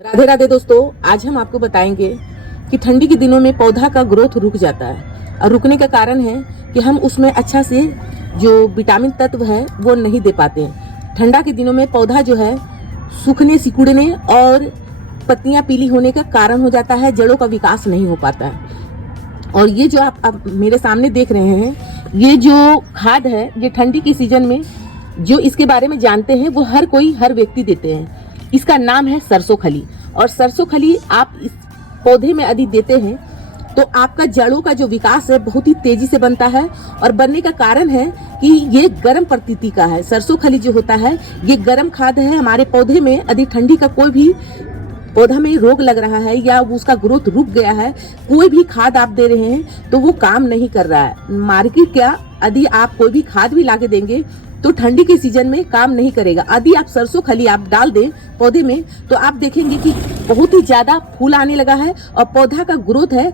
राधे राधे दोस्तों, आज हम आपको बताएंगे कि ठंडी के दिनों में पौधा का ग्रोथ रुक जाता है और रुकने का कारण है कि हम उसमें अच्छा से जो विटामिन तत्व है वो नहीं दे पाते हैं। ठंडा के दिनों में पौधा जो है सूखने सिकुड़ने और पत्तियां पीली होने का कारण हो जाता है, जड़ों का विकास नहीं हो पाता है। और ये जो आप मेरे सामने देख रहे हैं, ये जो खाद है, ये ठंडी के सीजन में जो इसके बारे में जानते हैं वो हर व्यक्ति देते हैं। इसका नाम है सरसों खली। और सरसों खली आप इस पौधे में यदि देते हैं तो आपका जड़ों का जो विकास है बहुत ही तेजी से बनता है। और बनने का कारण है कि ये गर्म प्रकृति का है। सरसों खली जो होता है ये गर्म खाद है। हमारे पौधे में यदि ठंडी का कोई भी पौधा में रोग लग रहा है या उसका ग्रोथ रुक गया है, कोई भी खाद आप दे रहे हैं तो वो काम नहीं कर रहा है। मार्केट क्या, यदि आप कोई भी खाद भी लाके देंगे तो ठंडी के सीजन में काम नहीं करेगा। यदि आप सरसों खली आप डाल दें पौधे में तो आप देखेंगे कि बहुत ही ज्यादा फूल आने लगा है और पौधा का ग्रोथ है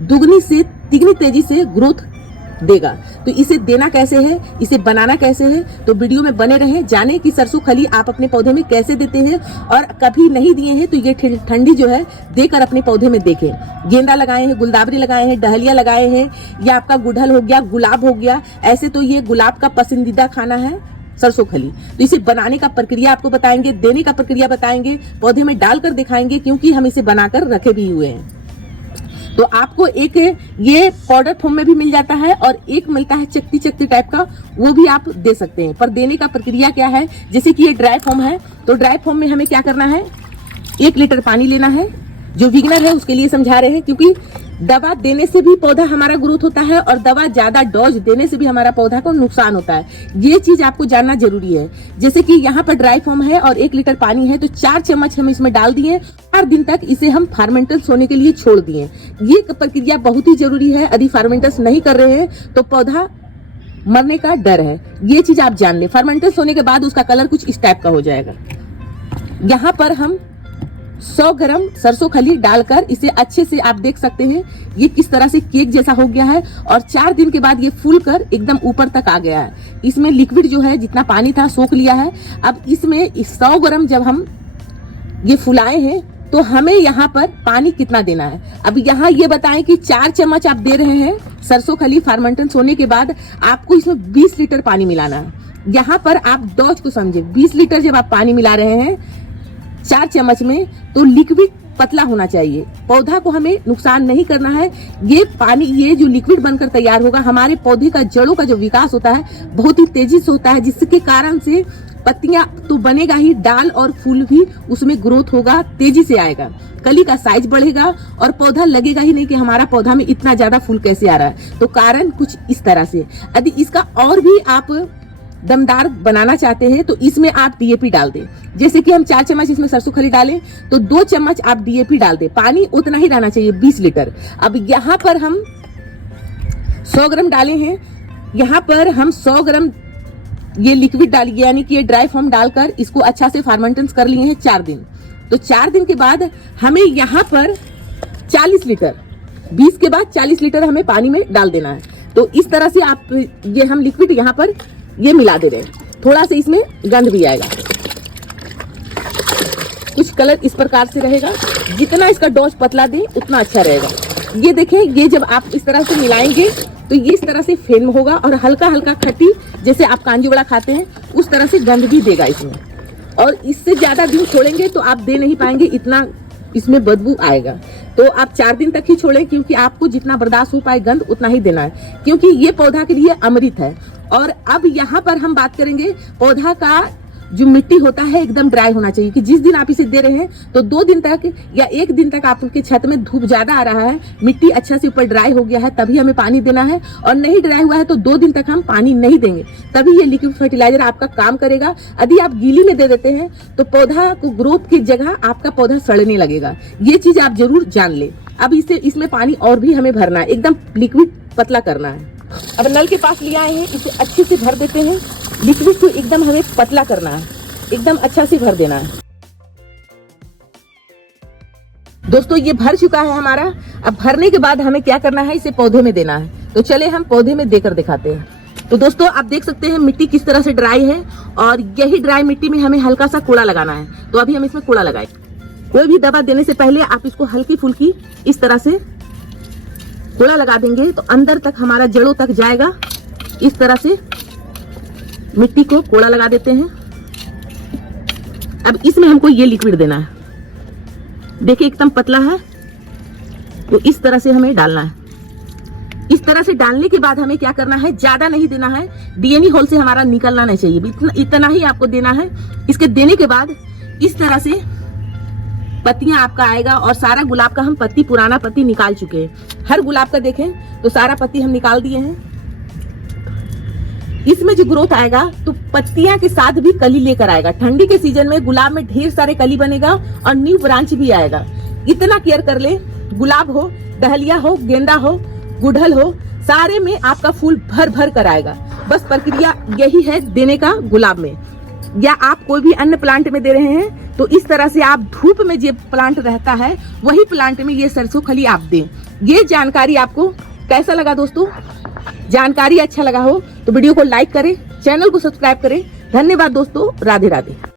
दुगनी से तिगनी तेजी से ग्रोथ देगा। तो इसे देना कैसे है, इसे बनाना कैसे है, तो वीडियो में बने रहें, जाने कि सरसों खली आप अपने पौधे में कैसे देते हैं। और कभी नहीं दिए हैं तो ये ठंडी जो है देकर अपने पौधे में देखें। गेंदा लगाए हैं, गुलदावरी लगाए हैं, डहलिया लगाए हैं, या आपका गुड़हल हो गया, गुलाब हो गया, ऐसे तो ये गुलाब का पसंदीदा खाना है सरसों खली। तो इसे बनाने का प्रक्रिया आपको बताएंगे, देने का प्रक्रिया बताएंगे, पौधे में डालकर दिखाएंगे, क्योंकि हम इसे बनाकर रखे भी हुए हैं। तो आपको एक ये पाउडर फॉर्म में भी मिल जाता है और एक मिलता है चक्ती टाइप का, वो भी आप दे सकते हैं। पर देने का प्रक्रिया क्या है, जैसे कि ये ड्राई फॉर्म है, तो ड्राई फॉर्म में हमें क्या करना है, 1 लीटर पानी लेना है। जो बिगनर है उसके लिए समझा रहे हैं, क्योंकि दवा देने से भी पौधा हमारा ग्रोथ होता है और दवा ज्यादा डोज देने से भी हमारा पौधा को नुकसान होता है। ये चीज आपको जानना जरूरी है। जैसे कि यहाँ पर ड्राई फॉर्म है और 1 लीटर पानी है, तो 4 चम्मच हम इसमें डाल दिए। 4 दिन तक इसे हम फर्मेंटेशन होने के लिए छोड़ दिए। ये प्रक्रिया बहुत ही जरूरी है। यदि फर्मेंटेशन नहीं कर रहे हैं तो पौधा मरने का डर है। ये चीज आप जान ले। फर्मेंटेशन होने के बाद उसका कलर कुछ इस टाइप का हो जाएगा। यहाँ पर हम 100 ग्राम सरसों खली डालकर इसे अच्छे से आप देख सकते हैं ये किस तरह से केक जैसा हो गया है। और 4 दिन के बाद ये फूल कर एकदम ऊपर तक आ गया है। इसमें लिक्विड जो है जितना पानी था सोख लिया है। अब इसमें 100 ग्राम जब हम ये फुलाए हैं तो हमें यहाँ पर पानी कितना देना है। अब यहाँ ये बताएं कि 4 चम्मच आप दे रहे हैं सरसों खली फर्मेंटेशन होने के बाद, आपको इसमें 20 लीटर पानी मिलाना है। यहाँ पर आप डोज को समझे, 20 लीटर जब आप पानी मिला रहे हैं 4 चम्मच में, तो लिक्विड पतला होना चाहिए। पौधा को हमें नुकसान नहीं करना है। ये पानी, ये जो लिक्विड बनकर तैयार होगा, हमारे पौधे का जड़ों का जो विकास होता है बहुत ही तेजी से होता है, जिसके कारण से पत्तियां तो बनेगा ही, डाल और फूल भी उसमें ग्रोथ होगा, तेजी से आएगा, कली का साइज बढ़ेगा और पौधा लगेगा ही नहीं कि हमारा पौधा में इतना ज्यादा फूल कैसे आ रहा है। तो कारण कुछ इस तरह से। यदि इसका और भी आप दमदार बनाना चाहते हैं तो इसमें आप डीएपी डाल दें। जैसे कि हम 4 चम्मच इसमें सरसों खली डालें तो 2 चम्मच आप डीएपी डाल दें। पानी उतना ही रहना चाहिए, 20 लीटर। अब यहाँ पर हम 100 ग्राम डाले हैं। यहाँ पर हम 100 ग्राम ये लिक्विड डालिए, यानी कि ये ड्राई फॉर्म डालकर इसको अच्छा से फर्मेंटेशन कर लिए हैं 4 दिन। तो 4 दिन के बाद हमें यहाँ पर 40 लीटर, 20 के बाद 40 लीटर हमें पानी में डाल देना है। तो इस तरह से आप ये हम लिक्विड यहाँ पर ये मिला दे रहे हैं। थोड़ा सा इसमें गंध भी आएगा, कुछ कलर इस प्रकार से रहेगा। जितना इसका डोज पतला दे उतना अच्छा रहेगा। ये देखें, ये जब आप इस तरह से मिलाएंगे तो ये इस तरह से फिल्म होगा और हल्का हल्का खट्टी, जैसे आप कांजी वड़ा खाते हैं उस तरह से गंध भी देगा इसमें। और इससे ज्यादा दिन छोड़ेंगे तो आप दे नहीं पाएंगे, इतना इसमें बदबू आएगा। तो आप 4 दिन तक ही छोड़ें, क्योंकि आपको जितना बर्दाश्त हो पाए गंध उतना ही देना है, क्योंकि ये पौधा के लिए अमृत है। और अब यहाँ पर हम बात करेंगे, पौधा का जो मिट्टी होता है एकदम ड्राई होना चाहिए। कि जिस दिन आप इसे दे रहे हैं तो 2 दिन तक या 1 दिन तक आपके छत में धूप ज्यादा आ रहा है, मिट्टी अच्छा से ऊपर ड्राई हो गया है, तभी हमें पानी देना है। और नहीं ड्राई हुआ है तो 2 दिन तक हम पानी नहीं देंगे, तभी ये लिक्विड फर्टिलाइजर आपका काम करेगा। यदि आप गीली में दे देते हैं तो पौधा को ग्रोथ की जगह आपका पौधा सड़ने लगेगा। ये चीज आप जरूर जान ले। अब इसमें पानी और भी हमें भरना है, एकदम लिक्विड पतला करना है। अब नल के पास ले आए हैं, इसे अच्छे से भर देते हैं। लिक्विड को एकदम हमें पतला करना है, एकदम अच्छा से भर देना है। दोस्तों ये भर चुका है हमारा। अब भरने के बाद हमें क्या करना है, इसे पौधे में देना है। तो चले हम पौधे में देकर दिखाते हैं। तो दोस्तों आप देख सकते हैं मिट्टी किस तरह से ड्राई है और यही ड्राई मिट्टी में हमें हल्का सा कूड़ा लगाना है। तो अभी हम इसमें कूड़ा लगाएं। कोई भी दवा देने से पहले आप इसको हल्की फुल्की इस तरह से कोड़ा लगा देंगे तो अंदर तक हमारा जड़ों तक जाएगा। इस तरह से मिट्टी को कोड़ा लगा देते हैं। अब इसमें हमको ये लिक्विड देना है, देखिए एकदम पतला है, तो इस तरह से हमें डालना है। इस तरह से डालने के बाद हमें क्या करना है, ज्यादा नहीं देना है, डीएनए होल से हमारा निकलना नहीं चाहिए, इतना ही आपको देना है। इसके देने के बाद इस तरह से पत्तियां आपका आएगा और सारा गुलाब का हम पत्ती, पुराना पत्ती निकाल चुके हैं। हर गुलाब का देखें तो सारा पत्ती हम निकाल दिए हैं। इसमें जो ग्रोथ आएगा तो पत्तियां के साथ भी कली लेकर आएगा। ठंडी के सीजन में गुलाब में ढेर सारे कली बनेगा और न्यू ब्रांच भी आएगा। इतना केयर कर ले, गुलाब हो, डहलिया हो, गेंदा हो, गुड़हल हो, सारे में आपका फूल भर भर कर आएगा। बस प्रक्रिया यही है देने का गुलाब में। या आप कोई भी अन्य प्लांट में दे रहे हैं तो इस तरह से आप धूप में जो प्लांट रहता है वही प्लांट में ये सरसों खली आप दें। ये जानकारी आपको कैसा लगा दोस्तों? जानकारी अच्छा लगा हो तो वीडियो को लाइक करें, चैनल को सब्सक्राइब करें। धन्यवाद दोस्तों, राधे राधे।